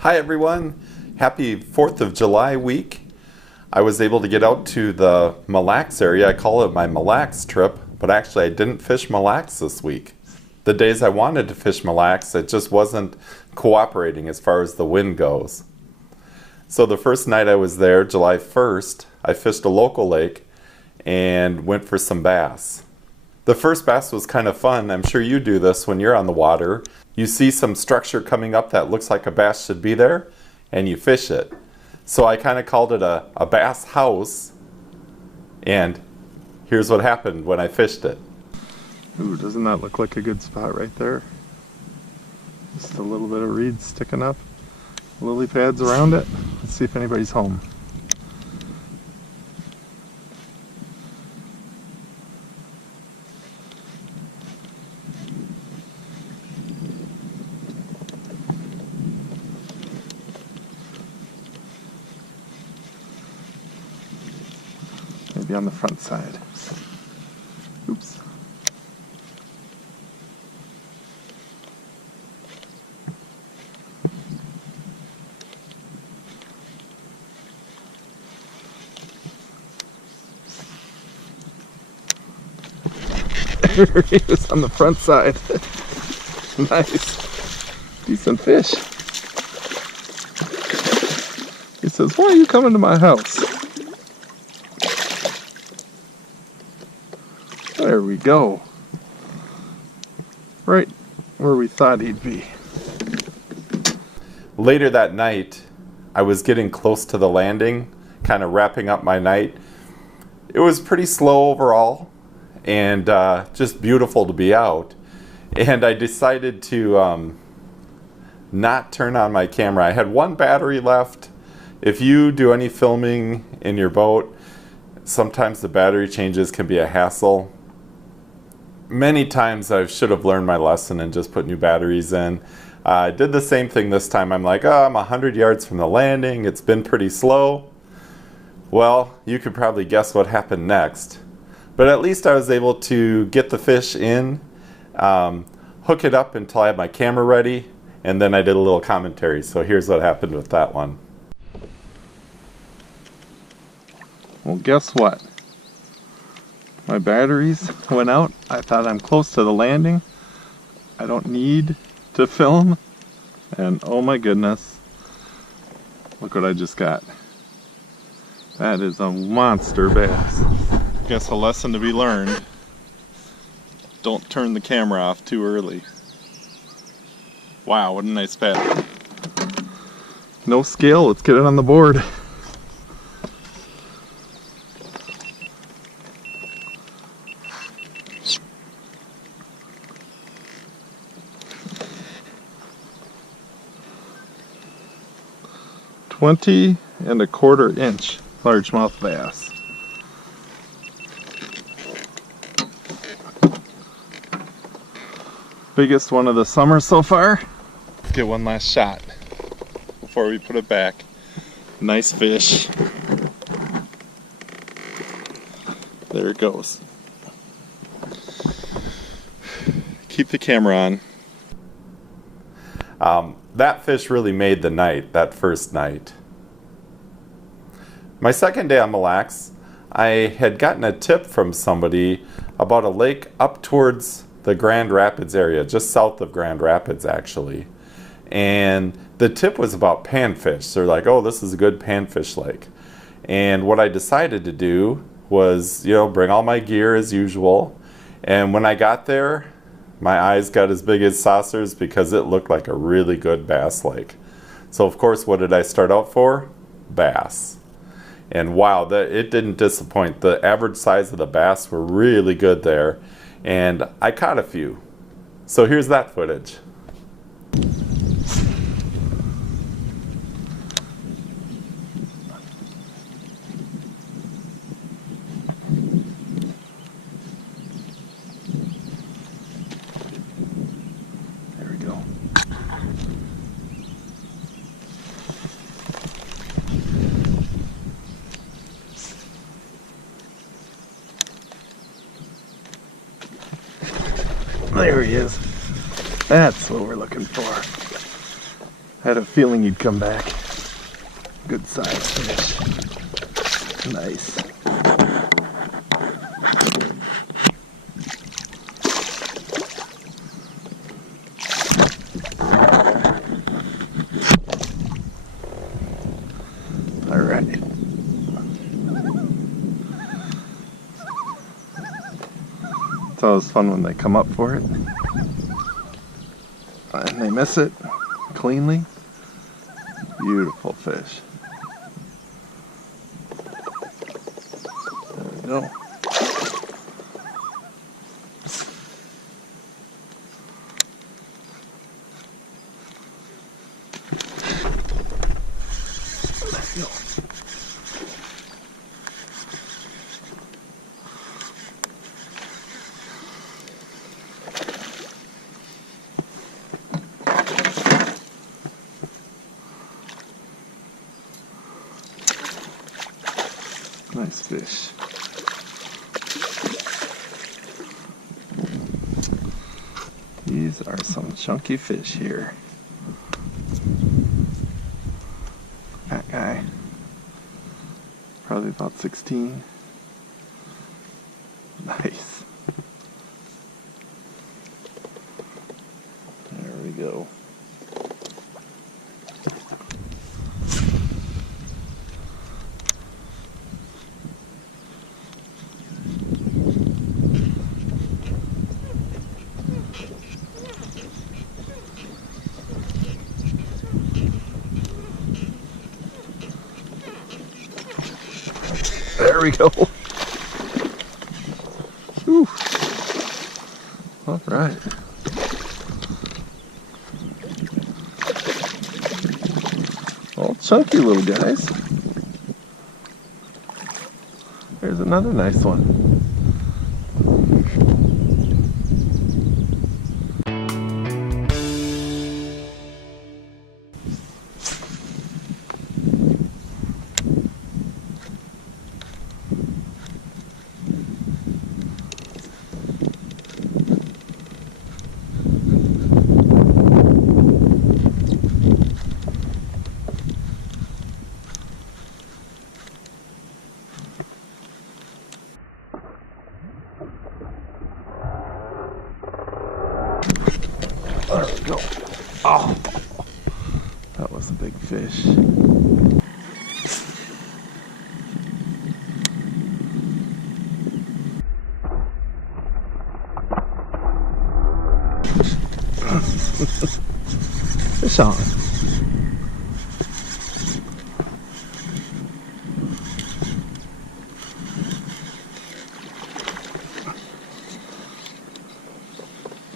Hi everyone, happy 4th of July week. I was able to get out to the Mille Lacs area. I call it my Mille Lacs trip, but actually I didn't fish Mille Lacs this week. The days I wanted to fish Mille Lacs, it just wasn't cooperating as far as the wind goes. So the first night I was there, July 1st, I fished a local lake and went for some bass. The first bass was kind of fun. I'm sure you do this when you're on the water. You see some structure coming up that looks like a bass should be there, and you fish it. So I kind of called it a bass house, and here's what happened when I fished it. Ooh, doesn't that look like a good spot right there? Just a little bit of reeds sticking up, lily pads around it. Let's see if anybody's home. Maybe on the front side. Oops. There he is on the front side. Nice. Decent fish. He says, "Why are you coming to my house?" There we go. Right where we thought he'd be. Later that night, I was getting close to the landing, kind of wrapping up my night. It was pretty slow overall, and just beautiful to be out. And I decided to not turn on my camera. I had one battery left. If you do any filming in your boat, sometimes the battery changes can be a hassle. Many times I should have learned my lesson and just put new batteries in. I did the same thing this time. I'm like, oh, I'm 100 yards from the landing. It's been pretty slow. Well, you could probably guess what happened next. But at least I was able to get the fish in, hook it up until I had my camera ready, and then I did a little commentary. So here's what happened with that one. Well, guess what? My batteries went out. I thought I'm close to the landing. I don't need to film. And oh my goodness, look what I just got. That is a monster bass. Guess a lesson to be learned. Don't turn the camera off too early. Wow, what a nice bass. No scale, let's get it on the board. $20 1/4 inch largemouth bass. Biggest one of the summer so far. Let's get one last shot before we put it back. Nice fish. There it goes. Keep the camera on. That fish really made the night, that first night. My second day on Mille Lacs, I had gotten a tip from somebody about a lake up towards the Grand Rapids area, just south of Grand Rapids actually. And the tip was about panfish. They're like, oh, this is a good panfish lake. And what I decided to do was, bring all my gear as usual. And when I got there, my eyes got as big as saucers because it looked like a really good bass lake. So of course, what did I start out for? Bass. And wow, it didn't disappoint. The average size of the bass were really good there. And I caught a few. So here's that footage. There he is. That's what we're looking for. I had a feeling you'd come back. Good size fish. Nice. All right. It's always fun when they come up for it and they miss it cleanly. Beautiful fish. There we go. There we go. Nice fish. These are some chunky fish here. That guy, probably about 16. Nice. There we go. There we go. Whew. All right. All chunky little guys. There's another nice one. There we go. Oh, that was a big fish. Fish on.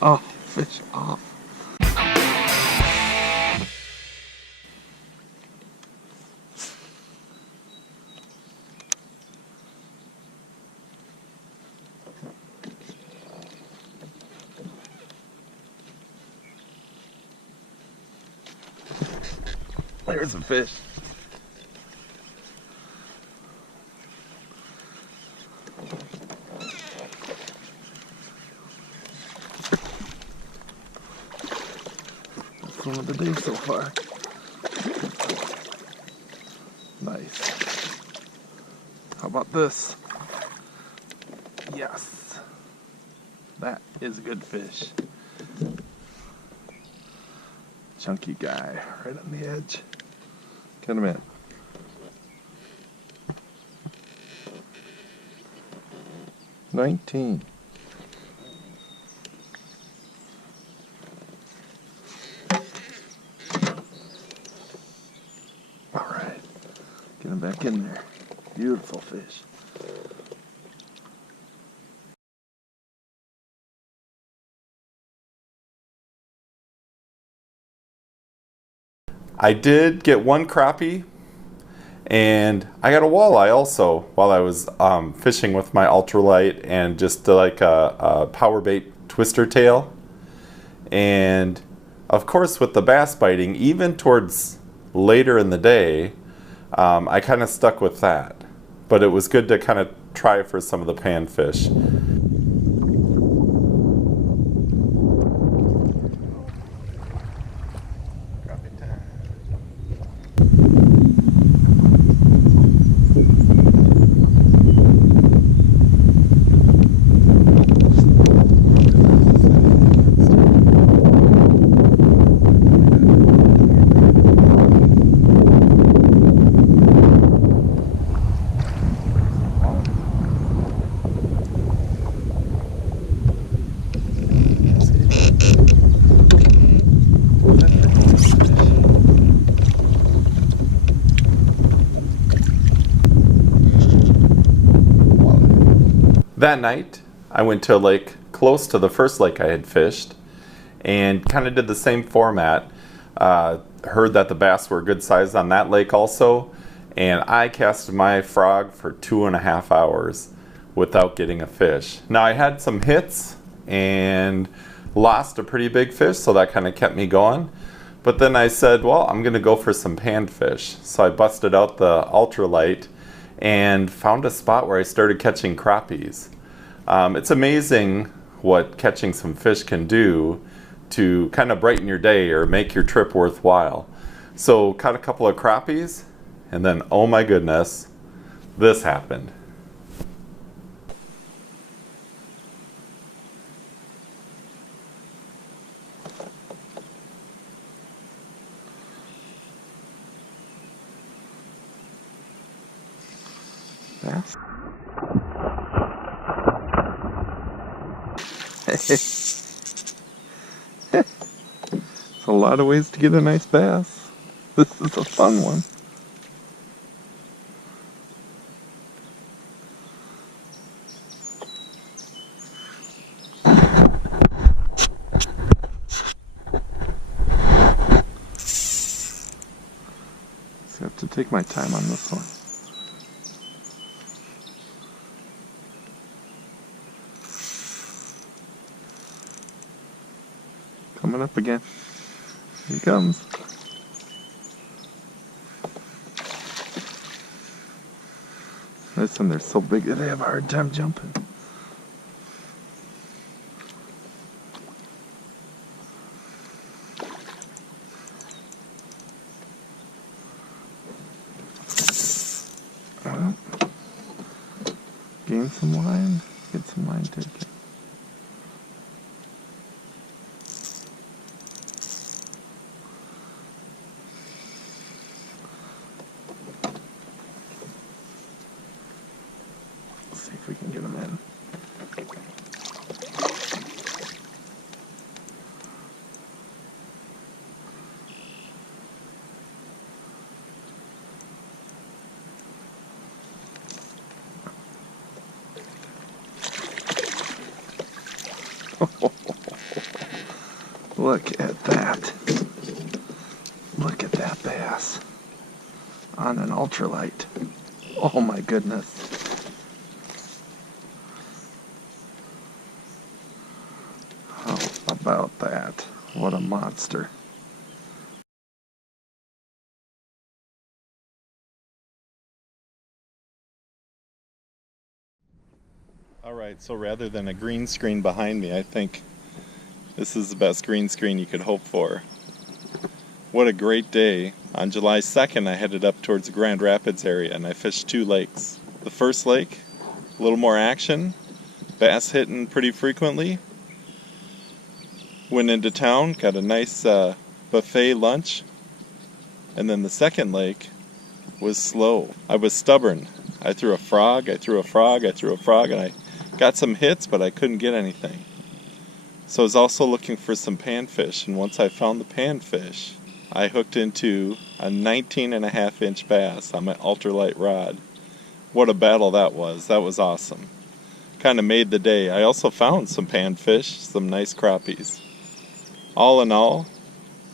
Oh, fish off. There's a fish. That's one of the days so far. Nice. How about this? Yes. That is a good fish. Chunky guy right on the edge. Get him in. $19. All right, get him back in there. Beautiful fish. I did get one crappie, and I got a walleye also while I was fishing with my ultralight and just like a power bait twister tail. And of course with the bass biting, even towards later in the day, I kind of stuck with that. But it was good to kind of try for some of the panfish. Crappie time. That night, I went to a lake close to the first lake I had fished and kind of did the same format. Heard that the bass were good size on that lake also, and I casted my frog for 2.5 hours without getting a fish. Now I had some hits and lost a pretty big fish, so that kind of kept me going. But then I said, well, I'm gonna go for some panfish. So I busted out the ultralight and found a spot where I started catching crappies. It's amazing what catching some fish can do to kind of brighten your day or make your trip worthwhile. So caught a couple of crappies, and then oh my goodness, this happened. Bass. There's a lot of ways to get a nice bass. This is a fun one. So I have to take my time on this one. Coming up again. Here he comes. Listen, they're so big that they have a hard time jumping. Well, gain some line, get some line taken. See if we can get them in. Look at that. Look at that bass on an ultralight. Oh my goodness. How about that? What a monster. Alright, so rather than a green screen behind me, I think this is the best green screen you could hope for. What a great day. On July 2nd, I headed up towards the Grand Rapids area and I fished 2 lakes. The first lake, a little more action, bass hitting pretty frequently. Went into town, got a nice buffet lunch. And then the second lake was slow. I was stubborn. I threw a frog, I threw a frog, I threw a frog, and I got some hits, but I couldn't get anything. So I was also looking for some panfish, and once I found the panfish, I hooked into a 19.5-inch bass on my ultralight rod. What a battle that was. That was awesome. Kind of made the day. I also found some panfish, some nice crappies. All in all,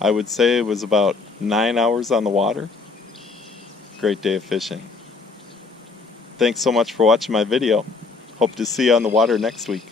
I would say it was about 9 hours on the water. Great day of fishing. Thanks so much for watching my video. Hope to see you on the water next week.